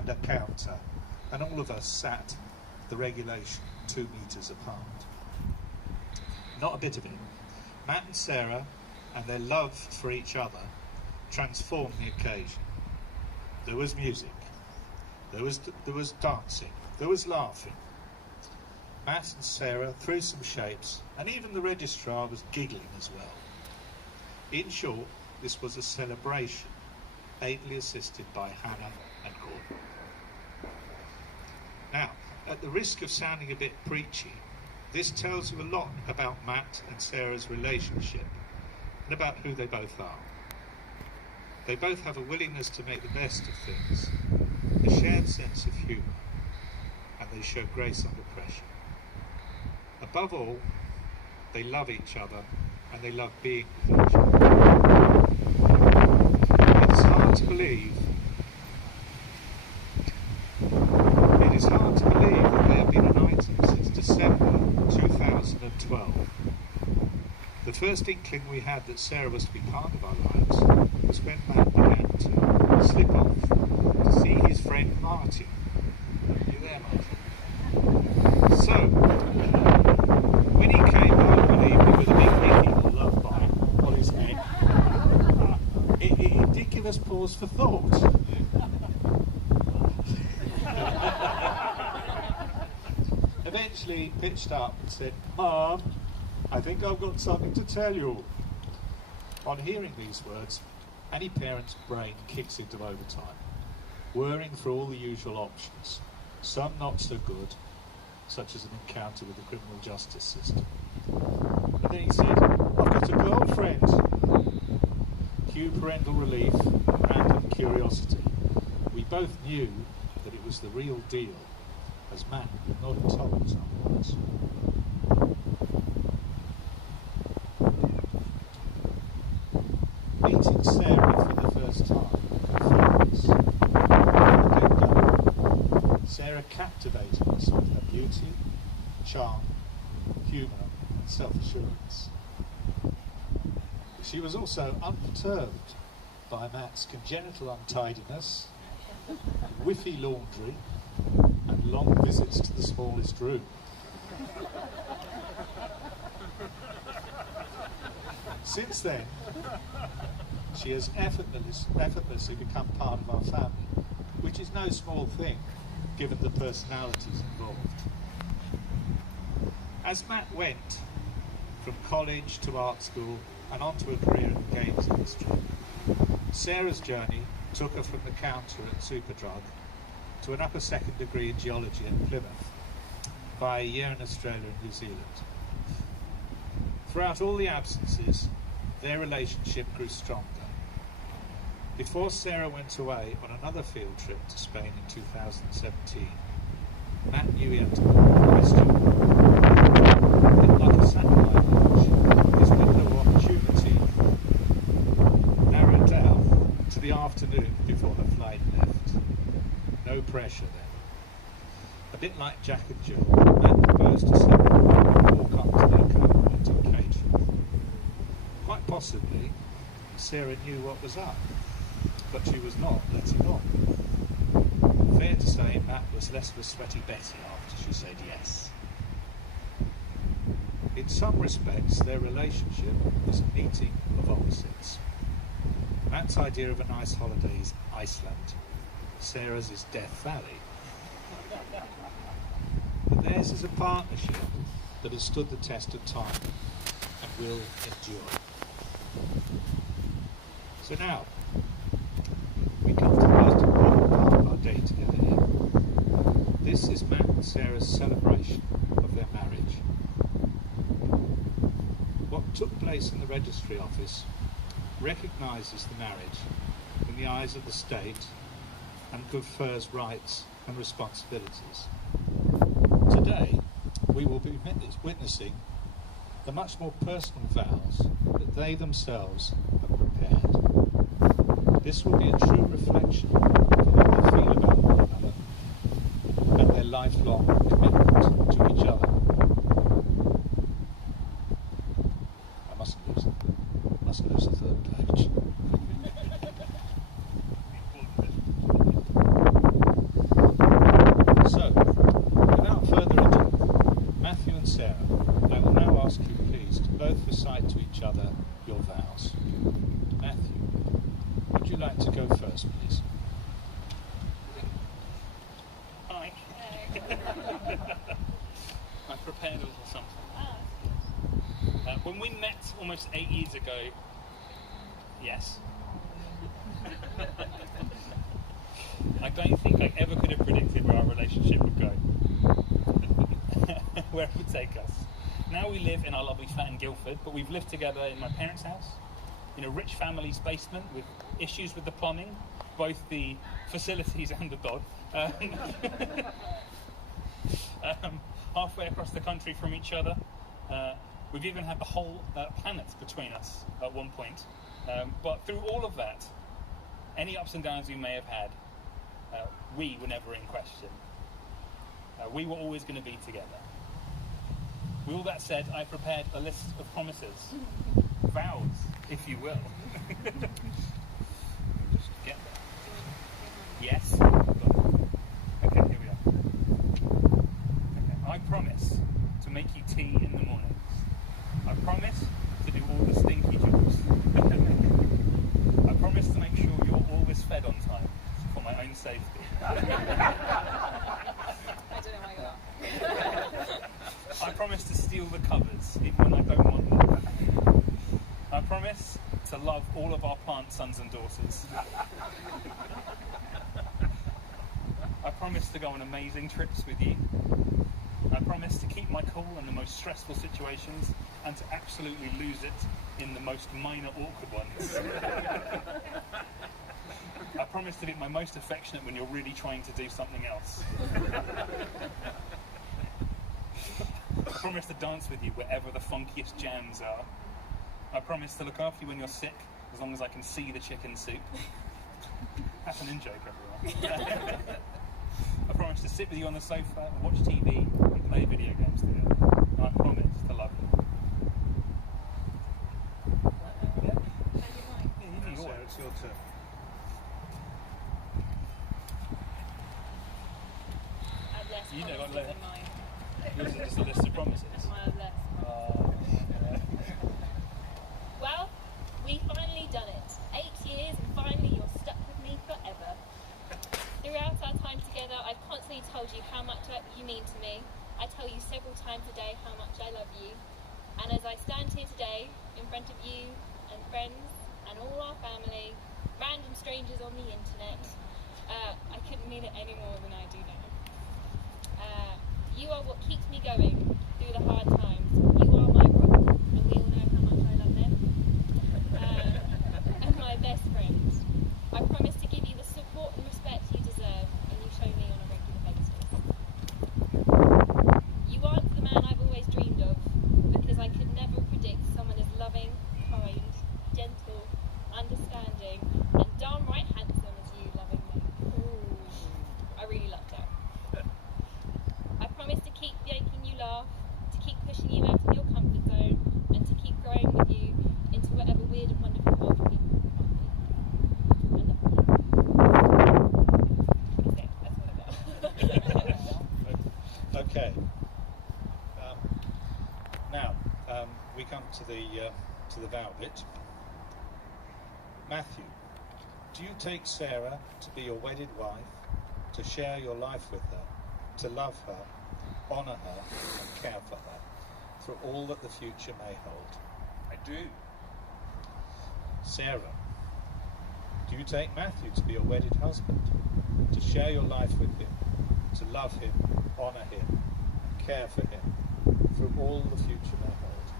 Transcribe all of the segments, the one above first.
behind a counter, and all of us sat the regulation 2 metres apart. Not a bit of it. Matt and Sarah and their love for each other transformed the occasion. There was music, there was dancing, there was laughing. Matt and Sarah threw some shapes, and even the registrar was giggling as well. In short, this was a celebration, ably assisted by Hannah and Gordon. Now, at the risk of sounding a bit preachy, this tells you a lot about Matt and Sarah's relationship and about who they both are. They both have a willingness to make the best of things, a shared sense of humour, and they show grace under pressure. Above all, they love each other and they love being with each other. It's hard to believe that they have been an item since December 2012. The first inkling we had that Sarah was to be part of our lives was when Matt began to slip off to see his friend Martin. You there, Martin? So, when he came home one evening with a big Mickey love bite on his head, it did give us pause for thought. Eventually he pitched up and said, "Mum, I think I've got something to tell you." On hearing these words, any parent's brain kicks into overtime, whirring through all the usual options, some not so good, such as an encounter with the criminal justice system. And then he said, "I've got a girlfriend." Cue parental relief, random curiosity. We both knew that it was the real deal, as Matt would not have told us otherwise. Meeting Sarah for the first time confirmed this. Sarah captivated us with her beauty, charm, humour and self-assurance. She was also unperturbed by Matt's congenital untidiness, whiffy laundry and long visits to the smallest room. Since then, she has effortlessly become part of our family, which is no small thing, given the personalities involved. As Matt went from college to art school and on to a career in the games industry, Sarah's journey took her from the counter at Superdrug to an upper second degree in geology at Plymouth, by a year in Australia and New Zealand. Throughout all the absences, their relationship grew stronger. Before Sarah went away on another field trip to Spain in 2017, Matt knew he had to make a question. Like a satellite launch, his window of opportunity narrowed down to the afternoon before her flight left. No pressure then. A bit like Jack and Jill, Matt proposed to separate and walk up to their co-parental occasion. Quite possibly, Sarah knew what was up, but she was not letting on. Fair to say, Matt was less of a sweaty Betty after she said yes. In some respects, their relationship was a meeting of opposites. Matt's idea of a nice holiday is Iceland. Sarah's is Death Valley. But theirs is a partnership that has stood the test of time and will endure. So now, we come to the most important part of our day together here. This is Matt and Sarah's celebration of their marriage. What took place in the registry office recognises the marriage in the eyes of the state and confers rights and responsibilities. Today, we will be witnessing the much more personal vows that they themselves have prepared. This will be a true reflection of what they feel about one another and their lifelong commitment to each other. I mustn't lose the third page. recite to each other your vows. Matthew, would you like to go first, please? Hi. I've prepared a little something. When we met almost 8 years ago, yes. I don't think I ever could have predicted where our relationship would go. Where it would take us. Now we live in our lovely flat in Guildford, but we've lived together in my parents' house, in a rich family's basement with issues with the plumbing, both the facilities and the dog. Halfway across the country from each other. We've even had the whole planet between us at one point. But through all of that, any ups and downs we may have had, we were never in question. We were always going to be together. With all that said, I prepared a list of promises, vows, if you will. Just get there. Yes. Okay, here we are. Okay. I promise to make you tea in the mornings. I promise to do all the stinky jobs. I promise to make sure you're always fed on time for my own safety. I don't know why you're I promise to steal the covers, even when I don't want them. I promise to love all of our plant sons and daughters. I promise to go on amazing trips with you. I promise to keep my cool in the most stressful situations and to absolutely lose it in the most minor awkward ones. I promise to be my most affectionate when you're really trying to do something else. I promise to dance with you wherever the funkiest jams are. I promise to look after you when you're sick, as long as I can see the chicken soup. That's an in-joke, everyone. I promise to sit with you on the sofa and watch TV and play video games together. And I promise to love you. Yeah? So it's your turn. I've less You know, promises like- than mine. Yours is just a list of promises. Mine have less. Well, we finally done it. 8 years and finally you're stuck with me forever. Throughout our time together, I've constantly told you how much you mean to me. I tell you several times a day how much I love you. And as I stand here today, in front of you and friends and all our family, random strangers on the internet, I couldn't mean it any more than I do now. You are what keeps me going through the hard times. You are my rock, and we all know how much I love them. And my best friend. I promise to give you the support and respect you deserve, and you show me on a regular basis. You aren't the man I've always dreamed of, because I could never predict someone as loving, kind, gentle, understanding, and downright handsome as you loving me. Ooh, I really loved that. I promise to keep making you laugh, to keep pushing you out of your comfort zone, and to keep growing with you into whatever weird and wonderful world you might be. I love you. That's it. That's all I got. Okay. Now we come to the vow bit. Matthew, do you take Sarah to be your wedded wife, to share your life with her, to love her, honour her, and care for her through all that the future may hold? I do. Sarah, do you take Matthew to be your wedded husband, to share your life with him, to love him, honour him, and care for him through all the future may hold?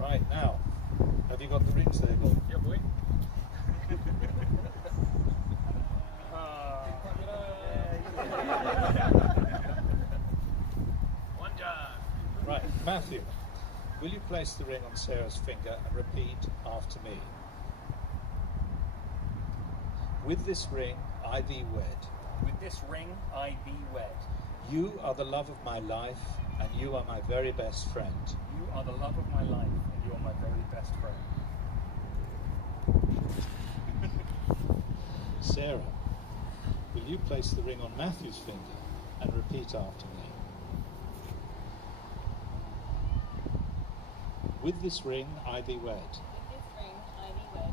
Right, now, have you got the rings there, Bob? Yeah, boy. One job. Right, Matthew, will you place the ring on Sarah's finger and repeat after me? With this ring I thee wed. With this ring I be wed. You are the love of my life, and you are my very best friend. You are the love of my life, and you are my very best friend. Sarah, will you place the ring on Matthew's finger and repeat after me? With this ring I thee wed. With this ring I thee wed.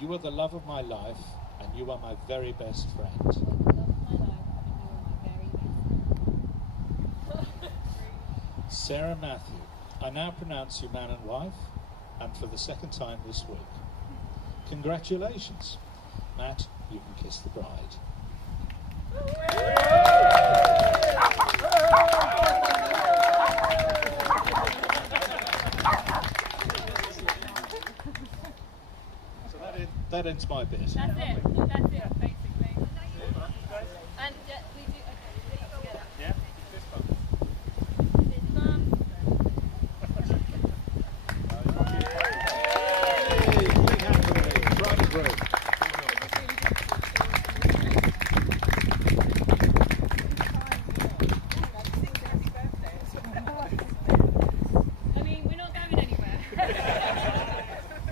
You are the love of my life, and you are my very best friend. You are the love of my life, and you are my very best friend. Sarah Matthew, I now pronounce you man and wife, and for the second time this week. Congratulations. Matt, you can kiss the bride. So that ends my bit. That's it, basically. And